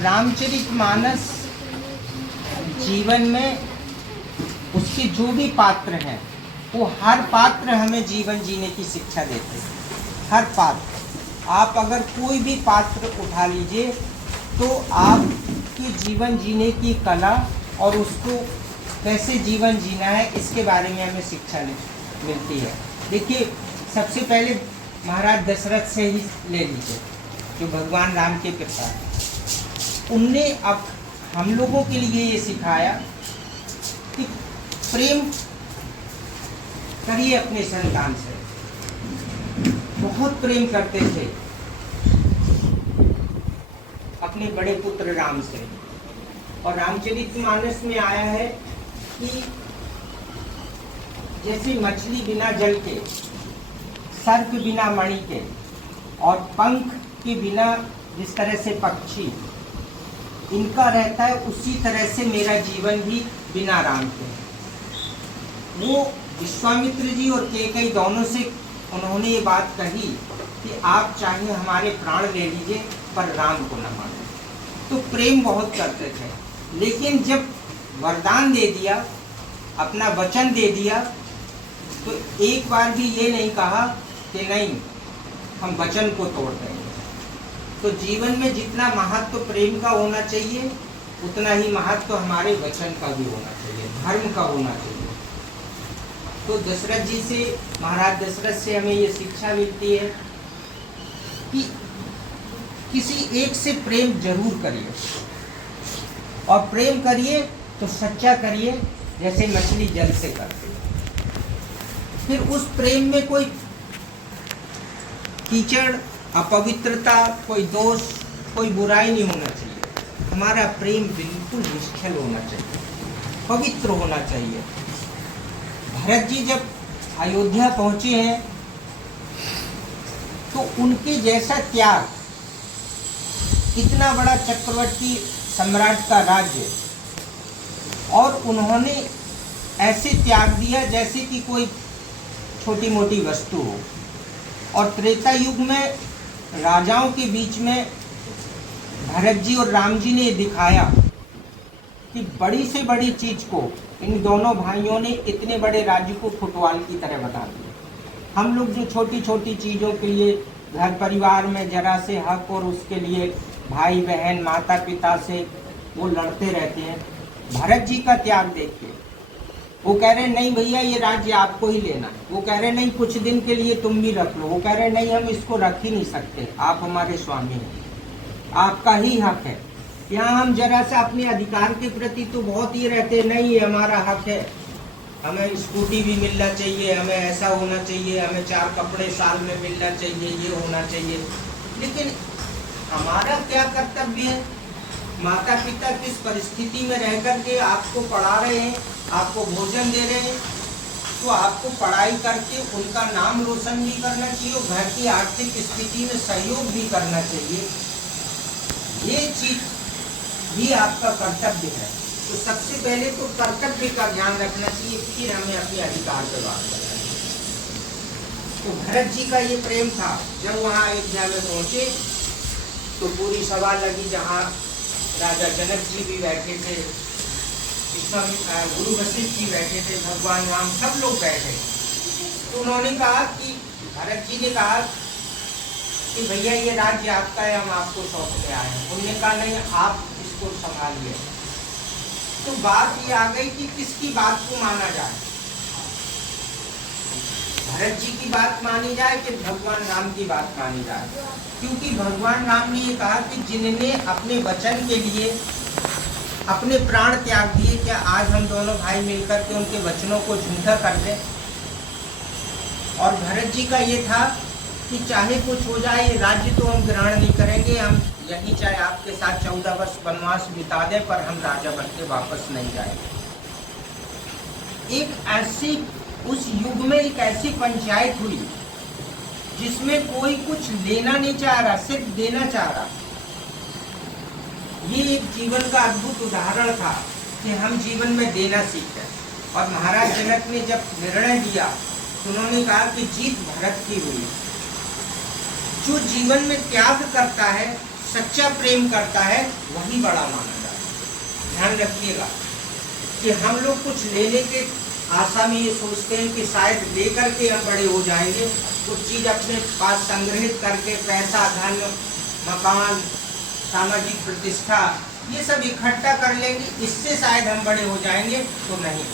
रामचरितमानस जीवन में उसके जो भी पात्र हैं वो हर पात्र हमें जीवन जीने की शिक्षा देते हैं। हर पात्र, आप अगर कोई भी पात्र उठा लीजिए तो आपके जीवन जीने की कला और उसको कैसे जीवन जीना है इसके बारे में हमें शिक्षा मिलती है। देखिए, सबसे पहले महाराज दशरथ से ही ले लीजिए, जो भगवान राम के पिता हैं। उनने अब हम लोगों के लिए ये सिखाया कि प्रेम करिए अपने संतान से। बहुत प्रेम करते थे अपने बड़े पुत्र राम से। और रामचरितमानस में आया है कि जैसे मछली बिना जल के, सर्प बिना मणि के और पंख के बिना जिस तरह से पक्षी इनका रहता है, उसी तरह से मेरा जीवन भी बिना राम के। वो विश्वामित्र जी और कैकेयी दोनों से उन्होंने ये बात कही कि आप चाहे हमारे प्राण ले लीजिए पर राम को न माने। तो प्रेम बहुत करते थे, लेकिन जब वरदान दे दिया, अपना वचन दे दिया, तो एक बार भी ये नहीं कहा कि नहीं हम वचन को तोड़ देंगे। तो जीवन में जितना महत्व प्रेम का होना चाहिए उतना ही महत्व हमारे वचन का भी होना चाहिए, धर्म का होना चाहिए। तो दशरथ जी से, महाराज दशरथ से हमें ये शिक्षा मिलती है कि किसी एक से प्रेम जरूर करिए, और प्रेम करिए तो सच्चा करिए, जैसे मछली जल से करती है। फिर उस प्रेम में कोई कीचड़, अपवित्रता, कोई दोष, कोई बुराई नहीं होना चाहिए। हमारा प्रेम बिल्कुल निश्चल होना चाहिए, पवित्र होना चाहिए। भरत जी जब अयोध्या पहुंचे हैं तो उनके जैसा त्याग, इतना बड़ा चक्रवर्ती सम्राट का राज्य, और उन्होंने ऐसे त्याग दिया जैसे कि कोई छोटी मोटी वस्तु हो। और त्रेता युग में राजाओं के बीच में भरत जी और राम जी ने दिखाया कि बड़ी से बड़ी चीज को इन दोनों भाइयों ने इतने बड़े राज्य को फुटबॉल की तरह बता दिया। हम लोग जो छोटी छोटी चीज़ों के लिए घर परिवार में जरा से हक और उसके लिए भाई बहन माता पिता से वो लड़ते रहते हैं, भरत जी का त्याग देख के वो कह रहे नहीं भैया ये राज्य आपको ही लेना है। वो कह रहे नहीं कुछ दिन के लिए तुम भी रख लो। वो कह रहे नहीं हम इसको रख ही नहीं सकते, आप हमारे स्वामी हैं, आपका ही हक है। यहाँ हम जरा सा अपने अधिकार के प्रति तो बहुत ही रहते, नहीं ये हमारा हक है, हमें स्कूटी भी मिलना चाहिए, हमें ऐसा होना चाहिए, हमें 4 कपड़े साल में मिलना चाहिए, ये होना चाहिए। लेकिन हमारा क्या कर्तव्य है? माता पिता किस परिस्थिति में रह कर के आपको पढ़ा रहे हैं, आपको भोजन दे रहे हैं, तो आपको पढ़ाई करके उनका नाम रोशन भी करना चाहिए और घर की आर्थिक स्थिति में सहयोग भी करना चाहिए। ये चीज भी आपका कर्तव्य है। तो सबसे पहले तो कर्तव्य का ध्यान रखना चाहिए, फिर हमें अपने अधिकार पर बात करना चाहिए। तो भरत जी का ये प्रेम था। जब वहाँ अयोध्या में पहुंचे तो पूरी सभा लगी, जहाँ राजा जनक जी भी बैठे थे, गुरु वशिष्ठ जी बैठे थे, भगवान राम, सब लोग बैठे। तो उन्होंने कहा कि भरत जी ने कहा कि भैया ये राज्य आपका है, हम आपको सौंपने आए हैं। उन्होंने कहा नहीं आप इसको संभालिए। तो बात ये आ गई कि किसकी बात को माना जाए, भरत जी की बात मानी जाए कि भगवान राम की बात मानी जाए। क्योंकि भगवान राम ने ये कहा कि जिन्होंने अपने वचन के लिए अपने प्राण त्याग दिए, क्या आज हम दोनों भाई मिलकर के उनके वचनों को झूठा कर दें? और भरत जी का ये था कि चाहे कुछ हो जाए ये राज्य तो हम ग्रहण नहीं करेंगे, हम यही चाहे आपके साथ 14 वर्ष वनवास बिता दें पर हम राजा बन के वापस नहीं जाएंगे। एक ऐसी, उस युग में एक ऐसी पंचायत हुई जिसमें कोई कुछ लेना नहीं चाह रहा, सिर्फ देना चाह रहा। ये एक जीवन का अद्भुत उदाहरण था कि हम जीवन में देना सीखें। और महाराज जनक ने जब निर्णय दिया तो उन्होंने कहा कि जीत भरत की हुई। जो जीवन में त्याग करता है, सच्चा प्रेम करता है वही बड़ा माना जाता है। ध्यान रखिएगा कि हम लोग कुछ लेने के आशा में ये सोचते हैं कि शायद लेकर के हम बड़े हो जाएंगे, कुछ चीज़ अपने पास संग्रहित करके पैसा, धन, मकान, सामाजिक प्रतिष्ठा ये सब इकट्ठा कर लेंगे, इससे शायद हम बड़े हो जाएंगे। तो नहीं,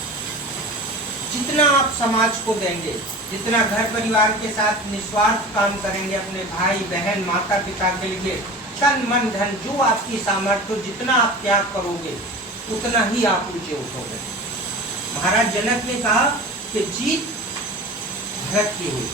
जितना आप समाज को देंगे, जितना घर परिवार के साथ निस्वार्थ काम करेंगे, अपने भाई बहन माता पिता के लिए तन मन धन जो आपकी सामर्थ्य, जितना आप त्याग करोगे उतना ही आप ऊंचे उठोगे। महाराज जनक ने कहा कि जीत भरत की हुई,